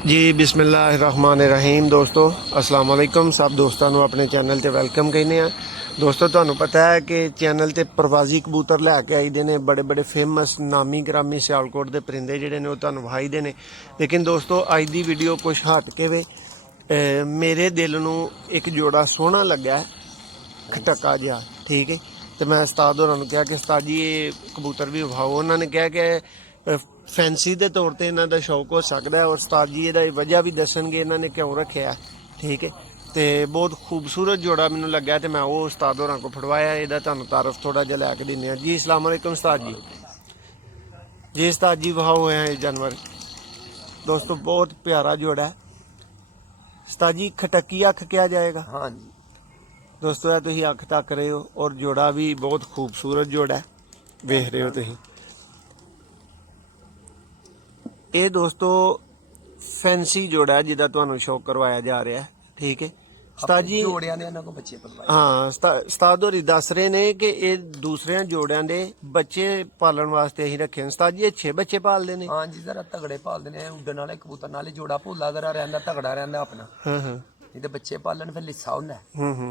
जी बिस्मिल्लाहिर्रहमानिर्रहीम। दोस्तों अस्सलाम वालेकुम। सब दोस्तों को अपने चैनल ते वेलकम कहने हैं। दोस्तों तुहानू पता है कि चैनल ते प्रवासी कबूतर लैके आई दे ने, बड़े बड़े फेमस नामी ग्रामी सियालकोट के परिंदे जिहड़े ने तुहानू विखाई दे ने। लेकिन दोस्तों अज दी वीडियो कुछ हट के वे मेरे दिल नू एक जोड़ा सोहना लग्या है, खटका जिहा, ठीक है। तो मैं उस्ताद होरां नू कहा कि उस्ताद जी ये कबूतर भी विखाओ। उन्होंने कहा कि फैंसी के तौर पर इन्हों का शौक हो सकता है और उस्ताद जी ये वजह भी दसणगे इन्होंने क्यों रखे, ठीक है। तो बहुत खूबसूरत जोड़ा मैनू लग्या तो मैं वो उस्ताद होरां को फड़वाया। यदा तुहानू तारफ थोड़ा जिहा लैके दिन्ने। जी अस्सलाम वालेकुम उस्ताद जी। जी उस्ताद जी विखाओ है जानवर। दोस्तों बहुत प्यारा जोड़ा है। उस्ताद जी खटकी अख क्या जाएगा? हाँ जी दोस्तों है तुम अख तक रहे हो और जोड़ा भी बहुत खूबसूरत जोड़ा है, वेख रहे हो तुम। ये दोस्तों फैंसी जोड़ा है जिदा तुहानू शौक करवाया जा रहा है, ठीक है। उस्ताद जी जोड़ियां ने इन्हां को बच्चे पलवाए। हाँ उस्ताद होरी दस रहे ने कि ये दूसरे जोड़ियां दे बच्चे पालन वास्ते असीं रखे। उस्ताद जी अच्छे बच्चे पालदे ने? हाँ जी जरा तगड़े पालदे ने, उड्डण वाले कबूतर नाले जोड़ा भोला जरा रहिंदा, तगड़ा रहिंदा अपना। हाँ हाँ नहीं तो बच्चे पालन फिर लिस्सा हुंदा है।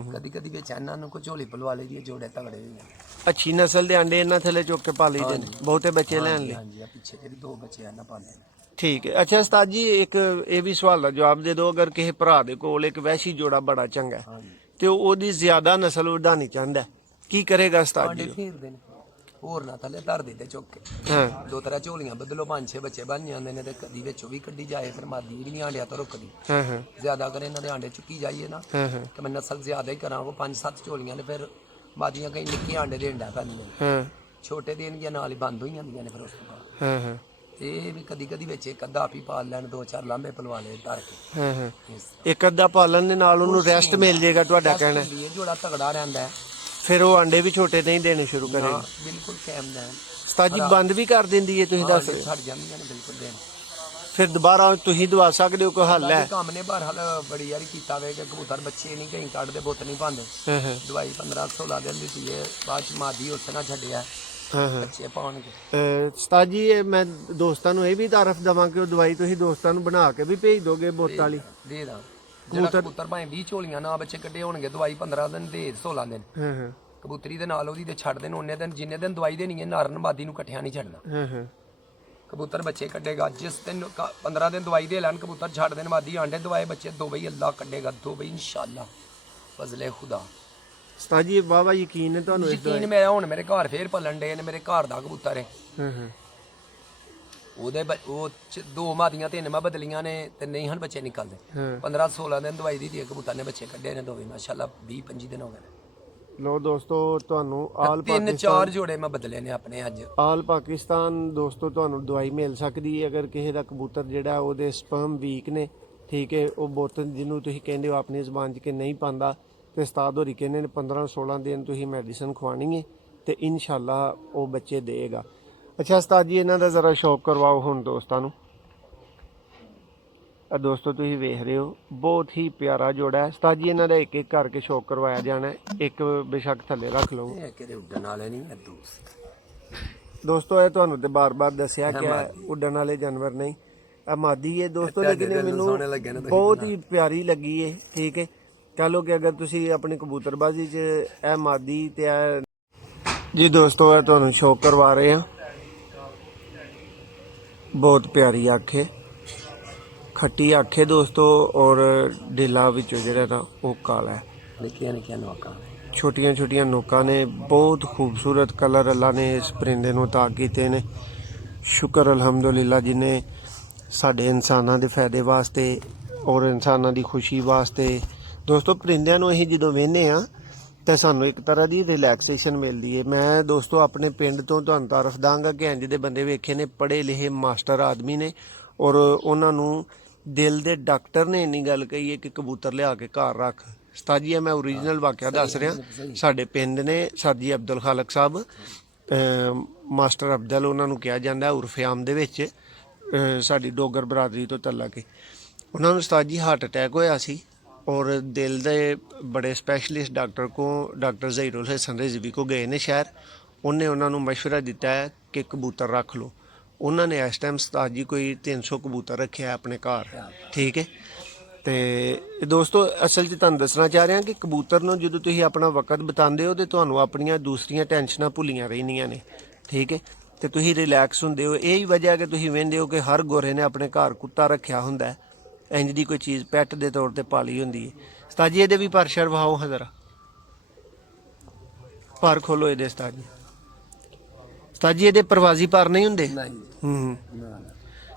कदी कदी विच इन्हां नूं कोई झोली पलवा लई दी, जोड़े तगड़े होई जांदे। अच्छी नस्ल दे अंडे इन्हां थले चुक के पाली दे ने, बहुते बच्चे लैण लई। हाँ जी पीछे जेहड़ी दो बच्चे इन्हां पाले ने। ठीक है। अच्छा उस्ताद जी एक ये भी सवाल का जवाब दे दो, अगर किसी भरा दे कोल एक वैशी जोड़ा बड़ा चंगा हाँ है जी तो ओदी ज्यादा नस्ल वधानी चाहता है, की करेगा उस्ताद आंडे जी? फेरदे ने, होर ना थले धर दे चुक के। हाँ दो तरह झोलियां बदलो, 5-6 बच्चे बन जाते हैं। तो कदी विचों भी कड्ढी जाए, फिर मादी भी नहीं आंडिया तो रुकदी। हाँ हाँ ज्यादा अगर इन्हां दे आंडे चुकी जाइए ना हाँ हाँ तो मैं नस्ल ज्यादा ही करा, वो 5-7 झोलियां ने, फिर मादियां कई निक्के आंडे देन डै पैंदियां, हाँ छोटे देणगियां नाल ही बंद हो जांदियां ने। फिर उस तो बाद हाँ हाँ ਇਹ ਵੀ ਕਦੀ ਕਦੀ ਵਿੱਚ ਇੱਕ ਅੱਧਾ ਆਪੀ ਪਾਲ ਲੈਣ, 2-4 ਲਾਂਭੇ ਪਲਵਾ ਲੈ ਧਰ ਕੇ। हाँ हाँ ਇਸ एक अद्धा पालन दे नाल ਉਹਨੂੰ ਰੈਸਟ ਮਿਲ ਜਾਏਗਾ ਤੁਹਾਡਾ ਤਰ੍ਹਾਂ ਕਹਿਣਾ। ਹੁੰਦੀ ਹੈ, ਜੋੜਾ ਤਗੜਾ ਰਹਿੰਦਾ ਹੈ। ਫਿਰ ਉਹ ਆਂਡੇ ਵੀ ਛੋਟੇ ਨਹੀਂ ਦੇਣੇ ਸ਼ੁਰੂ ਨਾ ਕਰੇਗਾ। ਬਿਲਕੁਲ ਕਾਇਮ ਦਾ ਉਸਤਾਦ ਜੀ ਬੰਦ ਵੀ ਕਰ ਦਿੰਦੀ ਹੈ ਤੁਸੀਂ ਦੱਸ ਰਹੇ ਹੋ? ਛੱਡ ਜਾਂਦੀਆਂ ਨੇ ਬਿਲਕੁਲ ਦੇਣ। ਫਿਰ ਦੁਬਾਰਾ ਤੁਸੀਂ ਦਵਾ ਸਕਦੇ ਹੋ, ਕੋਈ ਹੱਲ ਹੈ? ਕੰਮ ਨੇ ਬਾਹਰ ਹਲ ਬੜੀ ਯਾਰੀ ਕੀਤਾ ਵੇ ਕਿ ਕਬੂਤਰ ਬੱਚੇ ਨਹੀਂ ਕਈ ਕੱਢਦੇ, ਬੁੱਤ ਨਹੀਂ ਪਾਉਂਦੇ। ਹਾਂ ਹਾਂ ਦਵਾਈ 1500 ਦਿੰਦੀ ਸੀ, ਇਹ ਬਾਅਦ ਚ ਮਾਦੀ ਉਸ ਨਾਲ ਛੱਡਿਆ ਹਾਂ ਹਾਂ ਬੱਚੇ ਪਾਉਣਗੇ। ਉਸਤਾਦ ਜੀ ਇਹ ਮੈਂ ਦੋਸਤਾਂ ਨੂੰ ਇਹ ਵੀ ਤਾਰਫ ਦੇਵਾਂ ਕਿ ਉਹ ਦਵਾਈ ਤੁਸੀਂ ਦੋਸਤਾਂ ਨੂੰ ਬਣਾ ਕੇ ਵੀ ਭੇਜ ਦੋਗੇ ਬੋਤ ਵਾਲੀ? ਦੇ ਦਾਂ। ਜਿਹੜਾ ਕਬੂਤਰ ਭਾਵੇਂ 20 ਝੋਲੀਆਂ ਨਾ ਬੱਚੇ ਕੱਢੇ ਹੋਣਗੇ, ਦਵਾਈ 15 ਦਿਨ ਦੇ 16 ਦਿਨ ਹਾਂ ਹਾਂ ਕਬੂਤਰੀ ਦੇ ਨਾਲ ਉਹਦੀ ਤੇ ਛੱਡ ਦੇਣ। ਉਹਨੇ ਦਿਨ ਜਿੰਨੇ ਦਿਨ ਦਵਾਈ ਦੇਣੀ ਹੈ, ਨਾਰਨ ਮਾਦੀ ਨੂੰ ਇਕੱਠਿਆਂ ਨਹੀਂ ਛੱਡਣਾ। ਹਾਂ ਹਾਂ ਕਬੂਤਰ ਬੱਚੇ ਕੱਢੇਗਾ, ਜਿਸ ਦਿਨ 15 ਦਿਨ ਦਵਾਈ ਦੇ ਲੈਣ, ਕਬੂਤਰ ਛੱਡ ਦੇਣ, ਮਾਦੀ ਆਂਡੇ ਦਵਾਏ ਬੱਚੇ ਦੋ ਬਈ ਅੱਲਾ ਕੱਢੇਗਾ, ਦੋ ਬਈ ਇਨਸ਼ਾਅੱਲਾ ਫਜ਼ਲੇ ਖੁਦਾ। ਉਸਤਾਦ ਜੀ ਵਾਵਾ ਯਕੀਨ ਹੈ ਤੁਹਾਨੂੰ ਇਸ ਦਾ? ਯਕੀਨ ਮੇਰਾ, ਹੁਣ ਮੇਰੇ ਘਰ ਫੇਰ ਪਲਣ ਡੇ ਨੇ, ਮੇਰੇ ਘਰ ਦਾ ਕਬੂਤਰ ਹੈ। ਹਾਂ ਹਾਂ ਉਹਦੇ ਉਹ ਦੋ ਮਾਦੀਆਂ 3 ਮੈਂ ਬਦਲੀਆਂ ਨੇ ਤੇ ਨਹੀਂ ਹਨ ਬੱਚੇ ਨਿਕਲਦੇ। ਹਾਂ 15-16 ਦਿਨ ਦਵਾਈ ਦੀ ਕਬੂਤਰ ਨੇ ਬੱਚੇ ਕੱਢੇ ਨੇ ਦੋਵੇਂ, ਮਾਸ਼ਾਅੱਲਾ 20-25 ਦਿਨ ਹੋ ਗਏ ਨੇ। ਲੋ ਦੋਸਤੋ ਤੁਹਾਨੂੰ ਆਲ 3-4 ਜੋੜੇ ਮੈਂ ਬਦਲੇ ਨੇ ਆਪਣੇ ਅੱਜ। ਆਲ ਪਾਕਿਸਤਾਨ ਦੋਸਤੋ ਤੁਹਾਨੂੰ ਦਵਾਈ ਮਿਲ ਸਕਦੀ ਹੈ ਅਗਰ ਕਿਸੇ ਦਾ ਕਬੂਤਰ ਜਿਹੜਾ ਉਹਦੇ ਸਪਰਮ ਵੀਕ ਨੇ, ਠੀਕ ਹੈ। ਉਹ ਬੋਤਲ ਜਿਹਨੂੰ ਤੁਸੀਂ ਕਹਿੰਦੇ ਹੋ ਆਪਣੀ ਜ਼ਬਾਨ 'ਚ ਕਿ ਨਹੀਂ ਪਾਉਂਦਾ, ਤੇ ਉਸਤਾਦ ਹੋਰੀ ਕਹਿੰਦੇ ਨੇ 15-16 ਦਿਨ ਤੁਸੀਂ ਮੈਡੀਸਨ ਖਵਾਣੀ ਹੈ ਤੇ ਇਨਸ਼ਾਅੱਲਾ ਉਹ ਬੱਚੇ ਦੇਗਾ। ਅੱਛਾ ਉਸਤਾਦ ਜੀ ਇਹਨਾਂ ਦਾ ਜ਼ਰਾ ਸ਼ੌਕ ਕਰਵਾਓ ਹੁਣ ਦੋਸਤਾਂ ਨੂੰ। ਦੋਸਤੋ ਤੁਸੀਂ ਵੇਖ ਰਹੇ ਹੋ ਬਹੁਤ ਹੀ ਪਿਆਰਾ ਜੋੜਾ ਹੈ। ਉਸਤਾਦ ਜੀ ਇਹਨਾਂ ਦਾ ਇੱਕ ਇੱਕ ਕਰਕੇ ਸ਼ੌਕ ਕਰਵਾਇਆ ਜਾਣਾ ਹੈ, ਇੱਕ ਬੇਸ਼ੱਕ ਥੱਲੇ ਰੱਖ ਲਓ। ਇਹ ਕਿਹੜੇ ਉੱਡਣ ਵਾਲੇ ਨਹੀਂ, ਇਹ ਦੋਸਤ ਦੋਸਤੋ ਇਹ ਤੁਹਾਨੂੰ ਤੇ ਬਾਰ-ਬਾਰ ਦੱਸਿਆ ਕਿ ਉੱਡਣ ਵਾਲੇ ਜਾਨਵਰ ਨਹੀਂ, ਇਹ ਮਾਦੀ ਹੈ ਦੋਸਤੋ। ਲੇਕਿਨ ਇਹ ਮੈਨੂੰ ਬਹੁਤ ਹੀ ਪਿਆਰੀ ਲੱਗੀ ਹੈ, ਠੀਕ ਹੈ। कह लो कि अगर तुसी अपनी कबूतरबाजी च ए मादी ते जी दोस्तों है तुहानू शौक करवा रहे हैं। बहुत प्यारी अख है, खट्टी अख है दोस्तों, और ढिला विचों जिहड़ा ना वो काला है। निक्कियां नोकां छोटियां छोटियां नोकां ने, बहुत खूबसूरत कलर अल्लाह ने इस परिंदे नूं अता कीते ने। शुक्र अल्हम्दुलिल्लाह जिन्हें साडे इंसानां दे फायदे वास्ते और इंसानां दी खुशी वास्ते दोस्तों परिंदियां नूं असीं जदों वेखने आ तो सानूं एक तरह की रिलैक्सेशन मिलती है। मैं दोस्तों अपने पिंड तो तुहानूं तारफ दांगा कि इंज दे बंदे वेखे ने, पढ़े लिखे मास्टर आदमी ने, और उन्हां नूं दिल दे डॉक्टर ने इन्नी गल कही है कि कबूतर लिया के घर रख। उस्ताद जी मैं ओरिजिनल वाकया दस रहा। साडे पिंड ने सर जी अब्दुल खालक साहब, मास्टर अब्दुल उन्हां नूं कहा जांदा उर्फे आम दे विच, साडी डोगर बरादरी तो तलक है। उन्हां नूं उस्ताद जी हार्ट अटैक होया सी और दिल दे बड़े स्पैशलिस्ट डॉक्टर को डॉक्टर ज़हीरुल हसन रिजवी को गए ने शहर। उन्हें उन्होंने मशवरा दिता है कि कबूतर रख लो। उन्होंने इस टाइम उस्ताद जी कोई 300 कबूतर रखे है अपने घर, ठीक है। ਤੇ ਦੋਸਤੋ ਅਸਲ 'ਚ ਤੁਹਾਨੂੰ ਦੱਸਣਾ ਚਾਹ ਰਿਹਾ ਕਿ ਕਬੂਤਰ ਨੂੰ ਜਦੋਂ ਤੁਸੀਂ ਆਪਣਾ ਵਕਤ ਬਿਤਾਉਂਦੇ ਹੋ ਤੇ ਤੁਹਾਨੂੰ ਆਪਣੀਆਂ ਦੂਸਰੀਆਂ ਟੈਨਸ਼ਨਾਂ ਭੁੱਲੀਆਂ ਰਹਿੰਦੀਆਂ ਨੇ, ਠੀਕ ਹੈ। ਤੇ ਤੁਸੀਂ ਰਿਲੈਕਸ ਹੁੰਦੇ ਹੋ। ਇਹ ਹੀ ਵਜ੍ਹਾ ਕਿ ਤੁਸੀਂ ਵੇਖਦੇ ਹੋ ਕਿ ਹਰ ਗੋਰੇ ਨੇ ਆਪਣੇ ਘਰ ਕੁੱਤਾ ਰੱਖਿਆ ਹੁੰਦਾ, ਇੰਜ ਦੀ ਕੋਈ ਚੀਜ਼ ਪੈਟ ਦੇ ਤੌਰ ਤੇ ਪਾਲੀ ਹੁੰਦੀ ਹੈ। ਉਸਤਾਦ ਜੀ ਇਹਦੇ ਵੀ ਪਰ ਸ਼ਰ ਵਹਾਓ ਹਜ਼ਰਾ, ਪਰ ਖੋਲੋ ਇਹਦੇ ਉਸਤਾਦ ਜੀ। ਉਸਤਾਦ ਜੀ ਇਹਦੇ ਪ੍ਰਵਾਜ਼ੀ ਪਰ ਨਹੀਂ ਹੁੰਦੇ। ਹੂੰ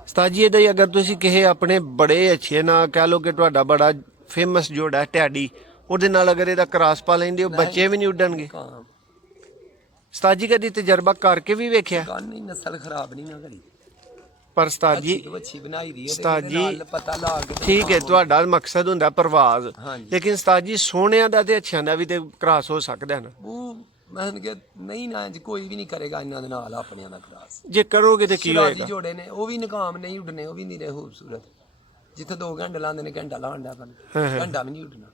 ਉਸਤਾਦ ਜੀ ਇਹਦੇ ਅਗਰ ਤੁਸੀਂ ਕਿਸੇ ਆਪਣੇ ਬੜੇ ਅੱਛੇ ਨਾ ਕਹਿ ਲਓ ਕਿ ਤੁਹਾਡਾ ਬੜਾ ਫੇਮਸ ਜੋੜਾ ਟੈਡੀ, ਉਹਦੇ ਨਾਲ ਅਗਰ ਇਹਦਾ ਕਰਾਸ ਪਾ ਲੈਂਦੇ ਹੋ ਬੱਚੇ ਵੀ ਨਹੀਂ ਉੱਡਣਗੇ। ਉਸਤਾਦ ਜੀ ਕਦੀ ਤਜਰਬਾ ਕਰਕੇ ਵੀ ਵੇਖਿਆ? ਨਹੀਂ, ਨਸਲ ਖਰਾਬ ਨਹੀਂ ਨਾ ਕਰੀ, ਪਰ ਉਸਤਾਦ ਜੀ ਅੱਛੀ ਬਣਾਈ ਦੀ ਉਸਤਾਦ ਜੀ ਪਤਾ ਲਾ ਕੇ ਠੀਕ ਹੈ, ਤੁਹਾਡਾ ਮਕਸਦ ਹੁੰਦਾ ਪ੍ਰਵਾਜ਼, ਲੇਕਿਨ ਉਸਤਾਦ ਜੀ ਸੋਹਣਿਆਂ ਦਾ ਤੇ ਅੱਛਿਆਂ ਦਾ ਵੀ ਤੇ ਕਰਾਸ ਹੋ ਸਕਦਾ ਨਾ। ਉਹ ਮੈਂ ਕਿ ਨਹੀਂ ਨਾ ਕੋਈ ਵੀ ਨਹੀਂ ਕਰੇਗਾ ਇਹਨਾਂ ਦੇ ਨਾਲ ਆਪਣਿਆਂ ਦਾ ਕਰਾਸ। ਜੇ ਕਰੋਗੇ ਤੇ ਕੀ ਹੋਏਗਾ? ਜੋੜੇ ਨੇ ਉਹ ਵੀ ਨਕਾਮ ਨਹੀਂ ਉੱਡਣੇ, ਉਹ ਵੀ ਨਹੀਂ ਰਹੇ ਖੂਬਸੂਰਤ। ਜਿੱਥੇ 2 ਘੰਟੇ ਲਾਉਂਦੇ ਨੇ ਘੰਟਾ ਲਾਉਂਦਾ ਪਰ ਘੰਟਾ ਵੀ ਨਹੀਂ ਉੱਡਣਾ।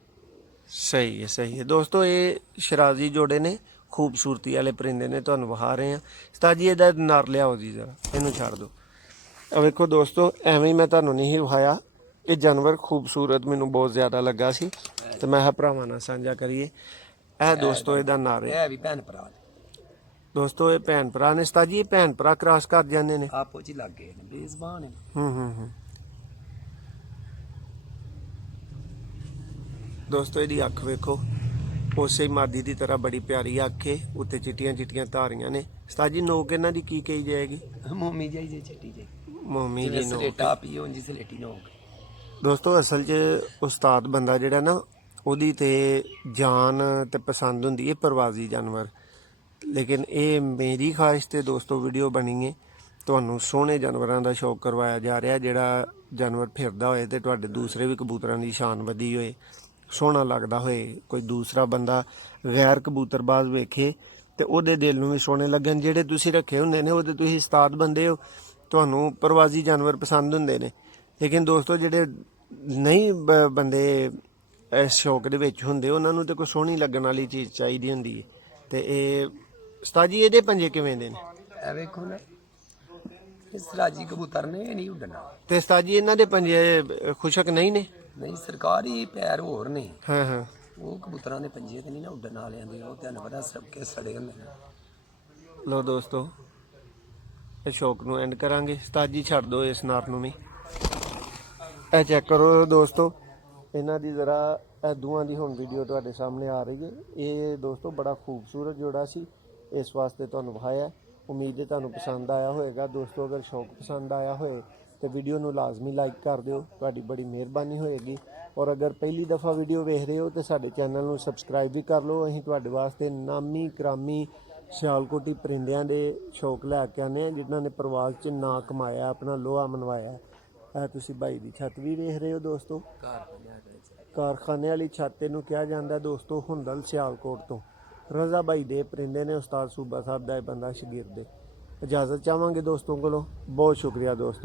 ਸਹੀ ਹੈ, ਸਹੀ ਹੈ ਦੋਸਤੋ। ਇਹ ਸ਼ਰਾਜ਼ੀ ਜੋੜੇ ਨੇ, ਖੂਬਸੂਰਤੀ ਵਾਲੇ ਪਰਿੰਦੇ ਨੇ, ਤੁਹਾਨੂੰ ਵਿਖਾ ਰਹੇ ਆ। ਉਸਤਾਦ ਜੀ ਇਹਦਾ ਨਰ ਲਿਆਓ ਜੀ ਜ਼ਰਾ, ਇਹਨੂੰ ਛੱਡ ਦਿਓ। ਆ ਵੇਖੋ ਦੋਸਤੋ, ਐਵੇਂ ਹੀ ਮੈਂ ਤੁਹਾਨੂੰ ਨਹੀਂ ਵਿਖਾਇਆ। ਇਹ ਜਾਨਵਰ ਖੂਬਸੂਰਤ ਮੈਨੂੰ ਬਹੁਤ ਜ਼ਿਆਦਾ ਲੱਗਾ ਸੀ ਤੇ ਮੈਂ ਭਰਾਵਾਂ ਨਾਲ ਸਾਂਝਾ ਕਰੀਏ। ਇਹ ਦੋਸਤੋ ਇਹਦਾ ਨਾਂ ਹੈ। ਇਹ ਵੀ ਭੈਣ ਭਰਾ ਦੋਸਤੋ ਇਹ ਭੈਣ ਭਰਾ ਨੇ। ਉਸਤਾਦ ਜੀ ਇਹ ਭੈਣ ਭਰਾ ਕ੍ਰਾਸ ਕਰ ਜਾਂਦੇ ਨੇ, ਆਪੋ ਚ ਲੱਗ ਗਏ ਨੇ, ਬੇਜ਼ਬਾਨ ਨੇ। ਹੂੰ ਦੋਸਤੋ ਇਹਦੀ ਅੱਖ ਵੇਖੋ, ਉਸੇ ਹੀ ਮਾਦੀ ਦੀ ਤਰ੍ਹਾਂ ਬੜੀ ਪਿਆਰੀ ਅੱਖ ਹੈ, ਉੱਤੇ ਚਿੱਟੀਆਂ ਚਿੱਟੀਆਂ ਧਾਰੀਆਂ ਨੇ। ਉਸਤਾਦ ਜੀ ਨੋਕ ਇਹਨਾਂ ਦੀ ਕੀ ਕਹੀ ਜਾਏਗੀ? ਮੋਮੀ ਜਾਈ ਜੇ ਚਿੱਟੀ ਜੇ, ਮੋਮੀ ਜੀ ਨੋਕ। ਸਲੇਟਾ ਪੀਓ ਜੀ, ਸਲੇਟੀ ਨੋਕ। ਦੋਸਤੋ ਅਸਲ 'ਚ ਉਸਤਾਦ ਬੰਦਾ ਜਿਹੜਾ ਨਾ, ਉਹਦੀ ਤੇ ਜਾਨ ਤੇ ਪਸੰਦ ਹੁੰਦੀ ਹੈ ਪ੍ਰਵਾਜ਼ੀ ਜਾਨਵਰ, ਲੇਕਿਨ ਇਹ ਮੇਰੀ ਖਾਹਿਸ਼ ਤੇ ਦੋਸਤੋ ਵੀਡੀਓ ਬਣੀ ਹੈ ਤੁਹਾਨੂੰ ਸੋਹਣੇ ਜਾਨਵਰਾਂ ਦਾ ਸ਼ੌਕ ਕਰਵਾਇਆ ਜਾ ਰਿਹਾ। ਜਿਹੜਾ ਜਾਨਵਰ ਫਿਰਦਾ ਹੋਏ ਤੇ ਤੁਹਾਡੇ ਦੂਸਰੇ ਵੀ ਕਬੂਤਰਾਂ ਦੀ ਸ਼ਾਨ ਵਧੀ ਹੋਏ, ਸੋਹਣਾ ਲੱਗਦਾ ਹੋਏ, ਕੋਈ ਦੂਸਰਾ ਬੰਦਾ ਗੈਰ ਕਬੂਤਰਬਾਜ਼ ਵੇਖੇ ਤੇ ਉਹਦੇ ਦਿਲ ਨੂੰ ਵੀ ਸੋਹਣੇ ਲੱਗਣ। ਜਿਹੜੇ ਤੁਸੀਂ ਰੱਖੇ ਹੁੰਦੇ ਨੇ ਉਹਦੇ ਤੁਸੀਂ ਉਸਤਾਦ ਬੰਦੇ ਹੋ, ਤੁਹਾਨੂੰ ਪ੍ਰਵਾਜ਼ੀ ਜਾਨਵਰ ਪਸੰਦ ਹੁੰਦੇ ਨੇ। ਲੇਕਿਨ ਦੋਸਤੋ ਜਿਹੜੇ ਨਹੀਂ ਬੰਦੇ ਇਸ ਸ਼ੌਕ ਦੇ ਵਿੱਚ ਹੁੰਦੇ, ਉਹਨਾਂ ਨੂੰ ਤੇ ਕੋਈ ਸੋਹਣੀ ਲੱਗਣ ਵਾਲੀ ਚੀਜ਼ ਚਾਹੀਦੀ ਹੁੰਦੀ ਹੈ। ਤੇ ਇਹ ਉਸਤਾਦ ਜੀ ਇਹਦੇ ਪੰਜੇ ਕਿਵੇਂ ਦੇ ਨੇ? ਇਹ ਵੇਖੋ ਨਾ, ਇਸ ਰਾਜੀ ਕਬੂਤਰ ਨੇ ਨਹੀਂ ਉੱਡਣਾ। ਤੇ ਉਸਤਾਦ ਜੀ ਇਹਨਾਂ ਦੇ ਪੰਜੇ ਖੁਸ਼ਕ ਨਹੀਂ ਨੇ? ਨਹੀਂ, ਸਰਕਾਰੀ ਪੈਰ ਹੋਰ ਨੇ। ਹਾਂ ਉਹ ਕਬੂਤਰਾਂ ਦੇ ਪੰਜੇ ਤੇ ਨਹੀਂ ਨਾ ਉੱਡਣ ਵਾਲਿਆਂ ਦੇ, ਉਹ ਤੁਹਾਨੂੰ ਪਤਾ ਸਭ ਕੇ ਸੜੇ ਹੁੰਦੇ ਨੇ। ਲੋ ਦੋਸਤੋ, ਇਹ ਸ਼ੌਕ ਨੂੰ ਐਂਡ ਕਰਾਂਗੇ। ਉਸਤਾਦ ਜੀ ਛੱਡ ਦਿਓ ਇਸ ਨਾਰ ਨੂੰ ਵੀ। ਇਹ ਚੈੱਕ ਕਰੋ ਦੋਸਤੋ, ਇਹਨਾਂ ਦੀ ਜ਼ਰਾ ਇਹ ਦੋਵਾਂ ਦੀ ਹੁਣ ਵੀਡੀਓ ਤੁਹਾਡੇ ਸਾਹਮਣੇ ਆ ਰਹੀ ਹੈ। ਇਹ ਦੋਸਤੋ ਬੜਾ ਖੂਬਸੂਰਤ ਜੋੜਾ ਸੀ, ਇਸ ਵਾਸਤੇ ਤੁਹਾਨੂੰ ਵਿਖਾਇਆ। ਉਮੀਦ ਹੈ ਤੁਹਾਨੂੰ ਪਸੰਦ ਆਇਆ ਹੋਵੇਗਾ ਦੋਸਤੋ। ਅਗਰ ਸ਼ੌਕ ਪਸੰਦ ਆਇਆ ਹੋਏ ਤੇ ਵੀਡੀਓ ਨੂੰ ਲਾਜ਼ਮੀ ਲਾਈਕ ਕਰ ਦਿਓ, ਤੁਹਾਡੀ ਬੜੀ ਮਿਹਰਬਾਨੀ ਹੋਏਗੀ। ਔਰ ਅਗਰ ਪਹਿਲੀ ਦਫਾ ਵੀਡੀਓ ਵੇਖ ਰਹੇ ਹੋ ਤੇ ਸਾਡੇ ਚੈਨਲ ਨੂੰ ਸਬਸਕ੍ਰਾਈਬ ਵੀ ਕਰ ਲਓ। ਅਸੀਂ ਤੁਹਾਡੇ ਵਾਸਤੇ ਨਾਮੀ ਕਰਾਮੀ ਸਿਆਲਕੋਟੀ ਪਰਿੰਦਿਆਂ ਦੇ ਸ਼ੌਕ ਲੈ ਕੇ ਆਉਂਦੇ ਹਾਂ, ਜਿਨ੍ਹਾਂ ਨੇ ਪ੍ਰਵਾਜ਼ 'ਚ ਨਾਂ ਕਮਾਇਆ, ਆਪਣਾ ਲੋਹਾ ਮਨਵਾਇਆ। ਇਹ ਤੁਸੀਂ ਭਾਈ ਦੀ ਛੱਤ ਵੀ ਵੇਖ ਰਹੇ ਹੋ ਦੋਸਤੋ, ਕਾਰਖਾਨੇ ਵਾਲੀ ਛੱਤ ਇਹਨੂੰ ਕਿਹਾ ਜਾਂਦਾ ਦੋਸਤੋ, ਹੁੰਦਲ ਸਿਆਲਕੋਟ ਤੋਂ। ਰਜ਼ਾ ਭਾਈ ਦੇ ਪਰਿੰਦੇ ਨੇ, ਉਸਤਾਦ ਸੂਬਾ ਸਾਹਿਬ ਦਾ ਇਹ ਬੰਦਾ ਸ਼ਾਗਿਰਦ। ਇਜਾਜ਼ਤ ਚਾਹਾਂਗੇ ਦੋਸਤੋਂ ਕੋਲੋਂ। ਬਹੁਤ ਸ਼ੁਕਰੀਆ ਦੋਸਤੋ।